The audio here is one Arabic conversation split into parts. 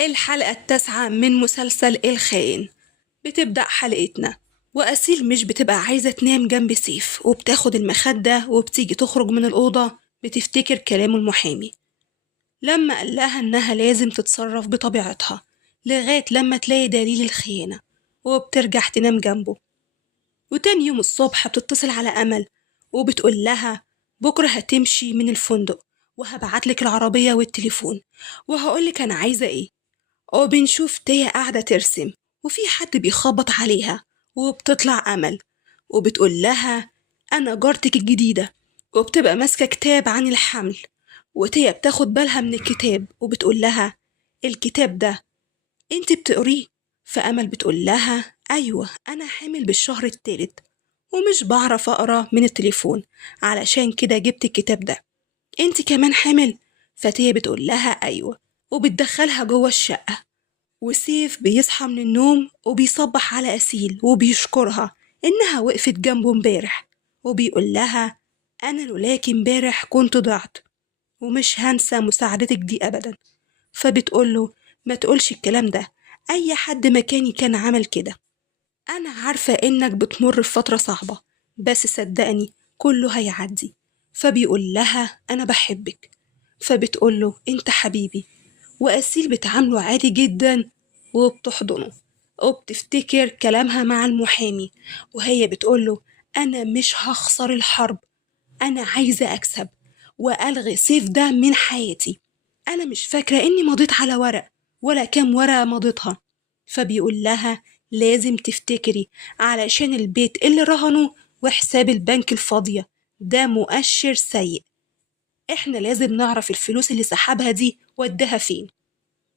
الحلقة التاسعة من مسلسل الخائن. بتبدأ حلقتنا وأسيل مش بتبقى عايزة تنام جنب سيف، وبتاخد المخدة وبتيجي تخرج من الأوضة بتفتكر كلام المحامي لما قال لها إنها لازم تتصرف بطبيعتها لغاية لما تلاقي دليل الخيانة، وبترجع تنام جنبه. وتاني يوم الصبح بتتصل على أمل وبتقول لها بكرة هتمشي من الفندق وهبعتلك العربية والتليفون وهقولك أنا عايزة إيه. وبنشوف تيا قاعدة ترسم وفي حد بيخبط عليها، وبتطلع أمل وبتقول لها أنا جارتك الجديدة، وبتبقى ماسكة كتاب عن الحمل. وتيا بتاخد بالها من الكتاب وبتقول لها الكتاب ده انت بتقريه؟ فأمل بتقول لها أيوة أنا حامل بالشهر التالت ومش بعرف أقرأ من التليفون، علشان كده جبت الكتاب ده. انت كمان حامل؟ فتيا بتقول لها أيوة، وبتدخلها جوه الشقة. وسيف بيصحى من النوم وبيصبح على أسيل وبيشكرها إنها وقفت جنبه امبارح، وبيقول لها أنا لولاكي امبارح كنت ضعت ومش هنسى مساعدتك دي أبدا. فبتقوله ما تقولش الكلام ده، أي حد مكاني كان عمل كده. أنا عارفة إنك بتمر بفترة صعبة بس صدقني كله هيعدي. فبيقول لها أنا بحبك، فبتقوله أنت حبيبي. وأسيل بتعامله عادي جدا وبتحضنه، وبتفتكر كلامها مع المحامي وهي بتقوله أنا مش هخسر الحرب، أنا عايزة أكسب وألغي سيف ده من حياتي. أنا مش فاكرة إني مضيت على ورق ولا كام ورقة مضيتها. فبيقول لها لازم تفتكري علشان البيت اللي رهنه وحساب البنك الفاضية ده مؤشر سيء، إحنا لازم نعرف الفلوس اللي سحبها دي ودها فين.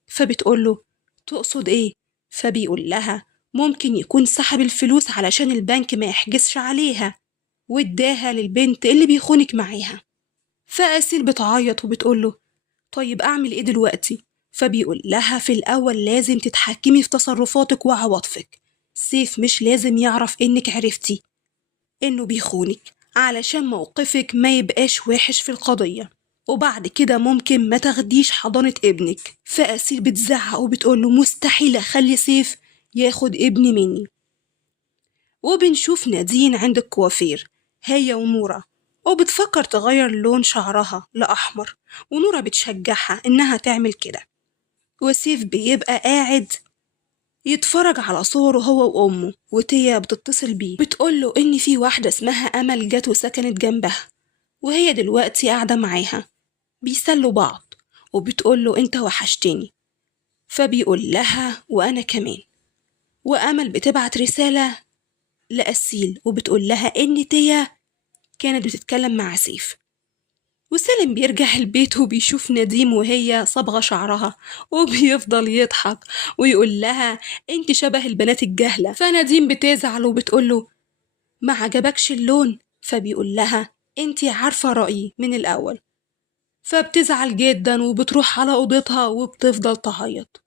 فبتقوله تقصد إيه؟ فبيقول لها ممكن يكون سحب الفلوس علشان البنك ما يحجزش عليها واداها للبنت اللي بيخونك معاها. فأسيل بتعيط وبتقوله طيب أعمل إيه دلوقتي؟ فبيقول لها في الأول لازم تتحكمي في تصرفاتك وعواطفك، سيف مش لازم يعرف إنك عرفتي إنه بيخونك علشان موقفك ما يبقاش وحش في القضية، وبعد كده ممكن ما تاخديش حضانة ابنك. فأسيل بتزعق وبتقوله مستحيل أخلي سيف ياخد ابني مني. وبنشوف نادين عند الكوافير هي ونورة، وبتفكر تغير لون شعرها لأحمر، ونورة بتشجعها إنها تعمل كده. وسيف بيبقى قاعد يتفرج على صوره هو وأمه، وتيا بتتصل بيه بتقوله إن في واحدة اسمها أمل جت وسكنت جنبها وهي دلوقتي قاعدة معاها بيسلوا بعض، وبتقوله أنت وحشتني. فبيقول لها وأنا كمان. وأمل بتبعت رسالة لأسيل وبتقول لها إن تيا كانت بتتكلم مع سيف. وسالم بيرجع البيت وبيشوف نديم وهي صبغة شعرها وبيفضل يضحك ويقول لها انت شبه البنات الجهلة. فنديم بتزعل وبتقوله ما عجبكش اللون؟ فبيقول لها انت عارفة رأيي من الأول. فبتزعل جدا وبتروح على أوضتها وبتفضل تعيط.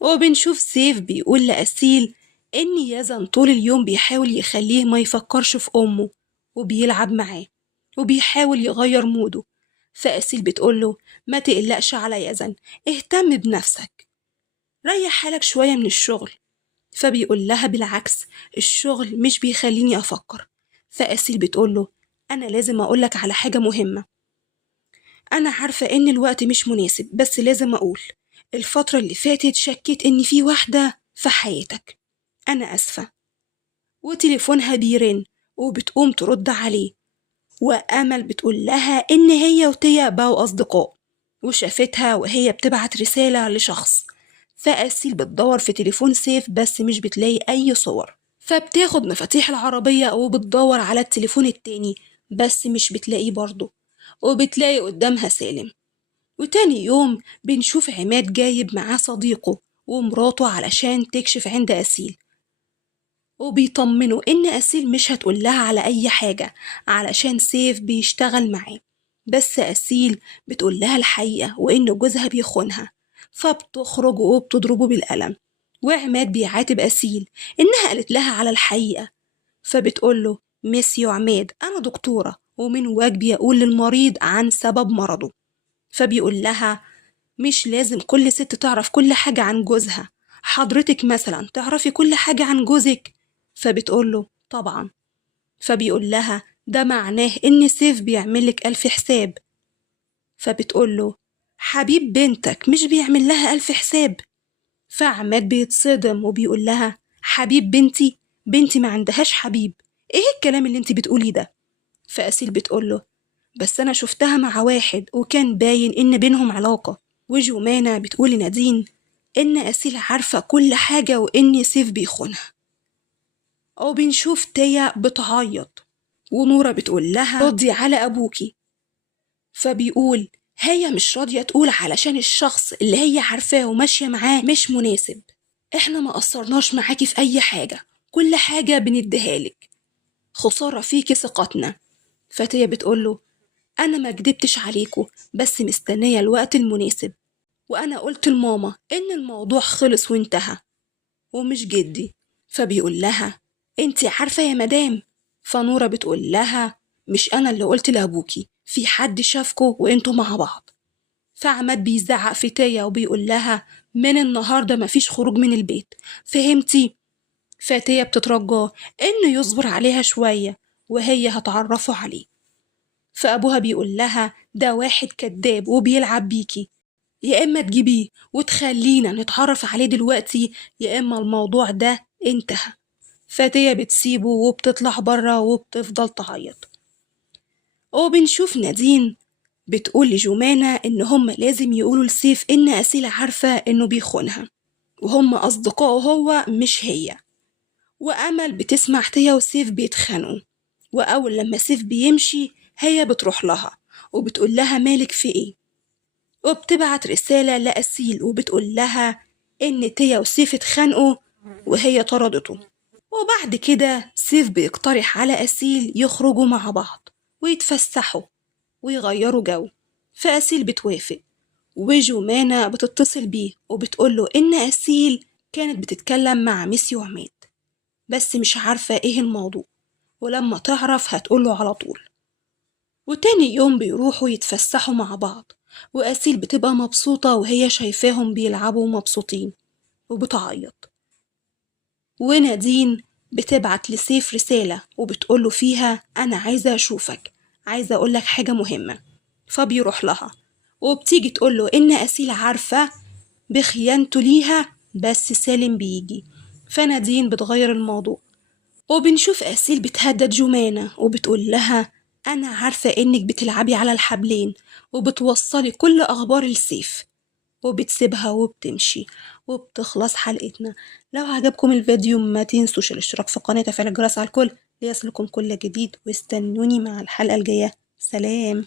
وبنشوف سيف بيقول لأسيل إن يزن طول اليوم بيحاول يخليه ما يفكرش في أمه وبيلعب معاه وبيحاول يغير موده. فأسيل بتقوله ما تقلقش على يزن، اهتم بنفسك، ريح حالك شوية من الشغل. فبيقول لها بالعكس الشغل مش بيخليني أفكر. فأسيل بتقوله أنا لازم أقولك على حاجة مهمة، أنا عارفة إن الوقت مش مناسب بس لازم أقول الفترة اللي فاتت شكيت إن في واحدة في حياتك، أنا أسفة. وتليفونها بيرن وبتقوم ترد عليه، وأمل بتقول لها إن هي وتيا بقوا أصدقاء وشافتها وهي بتبعت رسالة لشخص. فأسيل بتدور في تليفون سيف بس مش بتلاقي أي صور، فبتاخد مفاتيح العربية وبتدور على التليفون التاني بس مش بتلاقيه برضه، وبتلاقي قدامها سالم. وتاني يوم بنشوف عماد جايب معاه صديقه ومراته علشان تكشف عند أسيل، وبيطمنوا إن أسيل مش هتقول لها على أي حاجة علشان سيف بيشتغل معاه. بس أسيل بتقول لها الحقيقة وإن جوزها بيخونها، فبتخرج وبتضربه بالقلم. وعماد بيعاتب أسيل إنها قالت لها على الحقيقة، فبتقوله ميسيو عماد أنا دكتورة ومن واجبي أقول للمريض عن سبب مرضه. فبيقول لها مش لازم كل ست تعرف كل حاجة عن جوزها، حضرتك مثلا تعرفي كل حاجة عن جوزك؟ فبتقوله طبعا. فبيقول لها ده معناه إن سيف بيعملك 1000 حساب. فبتقوله حبيب بنتك مش بيعمل لها 1000 حساب. فعماد بيتصدم وبيقول لها حبيب بنتي؟ بنتي ما عندهاش حبيب، ايه الكلام اللي انت بتقولي ده؟ فأسيل بتقوله بس أنا شفتها مع واحد وكان باين إن بينهم علاقة. وجمانة بتقول لنادين إن أسيل عارفة كل حاجة وإن سيف بيخونها. أو بنشوف تيا بتعيط ونورة بتقول لها ردي على أبوكي. فبيقول هي مش راضية تقول علشان الشخص اللي هي عارفاه وماشية معاه مش مناسب. احنا ما قصرناش معاكي في أي حاجة، كل حاجة بنديهالك، خسارة فيكي ثقتنا. فتيا بتقوله أنا ما كدبتش عليكم، بس مستنية الوقت المناسب، وأنا قلت لماما إن الموضوع خلص وانتهى ومش جدي. فبيقول لها انتي عارفة يا مدام؟ فنورة بتقول لها مش أنا اللي قلت لأبوكي، في حد شافكوا وانتوا مع بعض. فعماد بيزعق في تيا وبيقول لها من النهاردة مفيش خروج من البيت، فهمتي؟ فتيا بتترجاه إنه يصبر عليها شوية وهي هتعرفه عليه. فأبوها بيقول لها ده واحد كداب وبيلعب بيكي، يا إما تجيبيه وتخلينا نتعرف عليه دلوقتي يا إما الموضوع ده انتهى. فتيا بتسيبه وبتطلع برا وبتفضل تعيط. وبنشوف نادين بتقول لجمانة إن هم لازم يقولوا لسيف إن أسيل عارفة إنه بيخونها وهم أصدقائه هو مش هي. وأمل بتسمع تيا وسيف بيتخانقوا، وأول لما سيف بيمشي هي بتروح لها وبتقول لها مالك في إيه، وبتبعت رسالة لأسيل وبتقول لها إن تيا وسيف اتخانقوا وهي طردته. وبعد كده سيف بيقترح على أسيل يخرجوا مع بعض ويتفسحوا ويغيروا جو، فأسيل بتوافق. وجمانة بتتصل بيه وبتقوله إن أسيل كانت بتتكلم مع ميسيو عماد بس مش عارفة إيه الموضوع، ولما تعرف هتقوله على طول. وتاني يوم بيروحوا يتفسحوا مع بعض، وأسيل بتبقى مبسوطة وهي شايفاهم بيلعبوا مبسوطين وبتعيط. ونادين بتبعت لسيف رسالة وبتقوله فيها أنا عايزة أشوفك، عايزة أقولك حاجة مهمة. فبيروح لها وبتيجي تقوله إن أسيل عارفة بخيانته ليها بس سالم بيجي. فنادين بتغير الموضوع وبنشوف أسيل بتهدد جمانة وبتقول لها أنا عارفة إنك بتلعبي على الحبلين وبتوصلي كل أخبار السيف، وبتسيبها وبتمشي. وبتخلص حلقتنا. لو عجبكم الفيديو ما تنسوش الاشتراك في القناة وتفعيل الجرس على الكل ليصلكم كل جديد، واستنوني مع الحلقة الجاية. سلام.